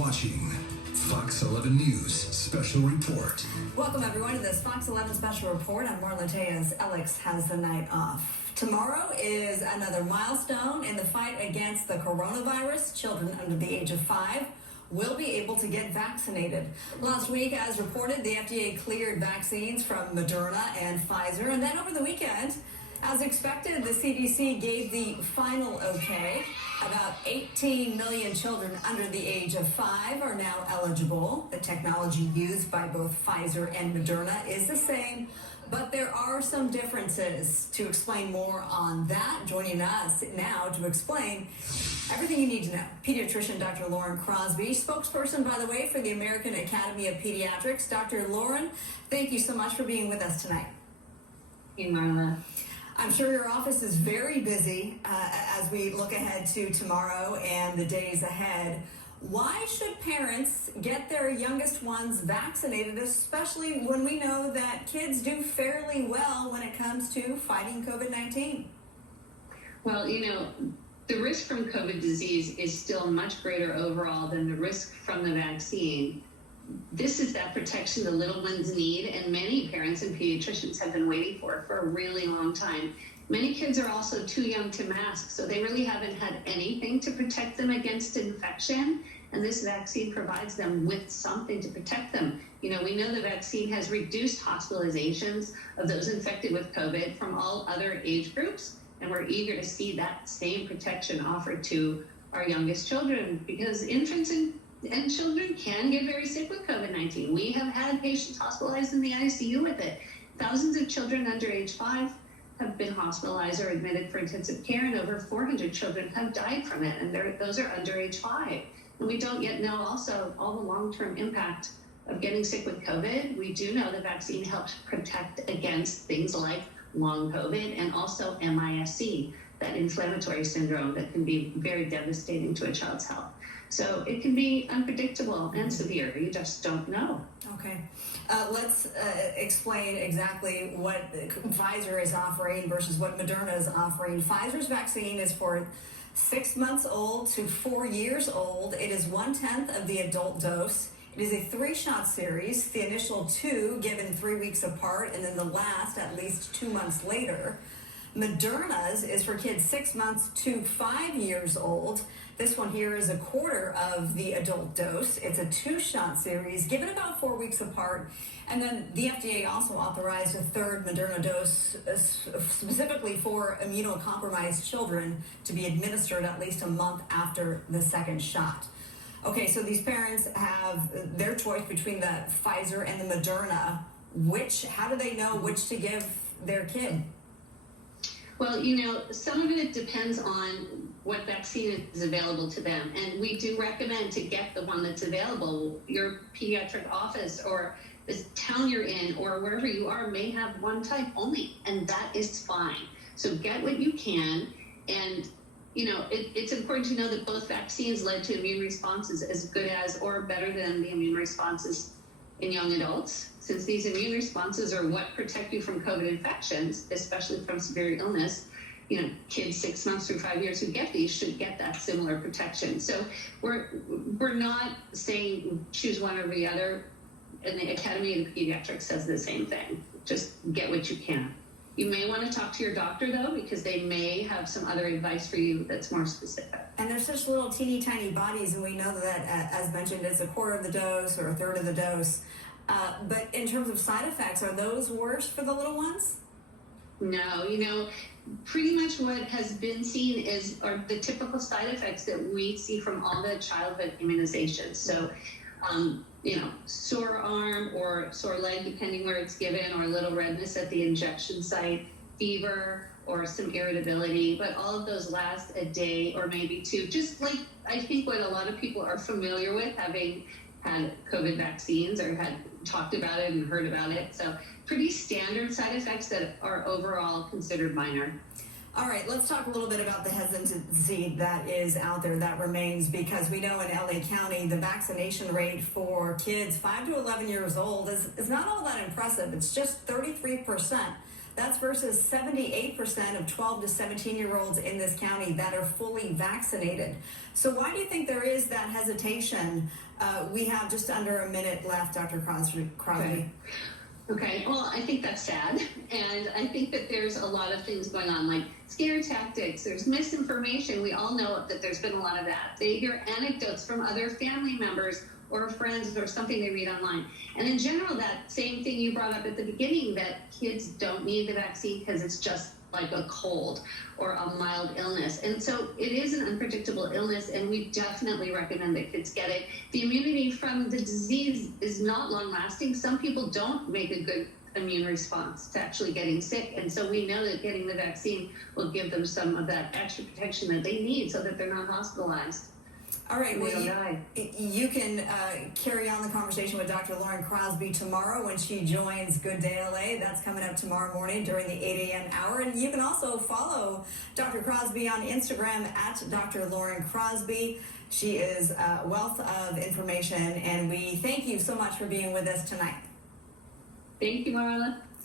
watching Fox 11 News Special Report. Welcome everyone to this Fox 11 Special Report. I'm Marla Tellez. Alex has the night off. Tomorrow is another milestone in the fight against the coronavirus. Children under the age of 5 will be able to get vaccinated. Last week, as reported, the FDA cleared vaccines from Moderna and Pfizer. And then over the weekend, as expected, the CDC gave the final okay. About 18 million children under the age of 5 are now eligible. The technology used by both Pfizer and Moderna is the same, but there are some differences. To explain more on that, joining us now to explain everything you need to know, pediatrician Dr. Lauren Crosby, spokesperson, by the way, for the American Academy of Pediatrics. Dr. Lauren, thank you so much for being with us tonight. Hey, Marla. I'm sure your office is very busy as we look ahead to tomorrow and the days ahead. Why should parents get their youngest ones vaccinated, especially when we know that kids do fairly well when it comes to fighting COVID-19? Well, the risk from COVID disease is still much greater overall than the risk from the vaccine. This is that protection the little ones need, and many parents and pediatricians have been waiting for a really long time. Many kids are also too young to mask, so they really haven't had anything to protect them against infection, and this vaccine provides them with something to protect them. We know the vaccine has reduced hospitalizations of those infected with COVID from all other age groups, and we're eager to see that same protection offered to our youngest children, because infants and children can get very sick with COVID-19. We have had patients hospitalized in the ICU with it. Thousands of children under age 5 have been hospitalized or admitted for intensive care, and over 400 children have died from it, and those are under age 5. And we don't yet know also all the long-term impact of getting sick with COVID. We do know the vaccine helps protect against things like long COVID and also MIS-C, that inflammatory syndrome that can be very devastating to a child's health. So it can be unpredictable and severe. You just don't know. Okay. Let's explain exactly what Pfizer is offering versus what Moderna is offering. Pfizer's vaccine is for 6 months old to 4 years old. It is 1/10 of the adult dose. It is a 3-shot series, the initial 2 given 3 weeks apart, and then the last at least 2 months later. Moderna's is for kids 6 months to 5 years old. This one here is 1/4 of the adult dose. It's a 2-shot series given about 4 weeks apart. And then the FDA also authorized a 3rd Moderna dose specifically for immunocompromised children to be administered at least a month after the 2nd shot. Okay, so these parents have their choice between the Pfizer and the Moderna. How do they know which to give their kid? Well, some of it depends on what vaccine is available to them. And we do recommend to get the one that's available. Your pediatric office or the town you're in or wherever you are may have one type only, and that is fine. So get what you can. And, it's important to know that both vaccines led to immune responses as good as or better than the immune responses in young adults, since these immune responses are what protect you from COVID infections, especially from severe illness. Kids 6 months through 5 years who get these should get that similar protection. So we're not saying choose one or the other, and the Academy of Pediatrics says the same thing. Just get what you can. You may want to talk to your doctor, though, because they may have some other advice for you that's more specific. And they're such little teeny tiny bodies, and we know that, as mentioned, it's 1/4 of the dose or 1/3 of the dose. But in terms of side effects, are those worse for the little ones? No, pretty much what has been seen are the typical side effects that we see from all the childhood immunizations. So, sore arm or sore leg, depending where it's given, or a little redness at the injection site, fever, or some irritability. But all of those last a day or maybe 2, just like I think what a lot of people are familiar with, having had COVID vaccines or had talked about it and heard about it. So pretty standard side effects that are overall considered minor. All right, let's talk a little bit about the hesitancy that is out there, that remains, because we know in LA County the vaccination rate for kids 5 to 11 years old is not all that impressive. It's just 33%. That's versus 78% of 12 to 17-year-olds in this county that are fully vaccinated. So why do you think there is that hesitation? We have just under a minute left, Dr. Crosby. Okay, well, I think that's sad. And I think that there's a lot of things going on, like scare tactics, there's misinformation. We all know that there's been a lot of that. They hear anecdotes from other family members or friends or something they read online. And in general, that same thing you brought up at the beginning, that kids don't need the vaccine because it's just like a cold or a mild illness. And so it is an unpredictable illness, and we definitely recommend that kids get it. The immunity from the disease is not long lasting. Some people don't make a good immune response to actually getting sick. And so we know that getting the vaccine will give them some of that extra protection that they need so that they're not hospitalized. All right, well, you can carry on the conversation with Dr. Lauren Crosby tomorrow when she joins Good Day LA. That's coming up tomorrow morning during the 8 a.m. hour. And you can also follow Dr. Crosby on Instagram at Dr. Lauren Crosby. She is a wealth of information, and we thank you so much for being with us tonight. Thank you, Marla.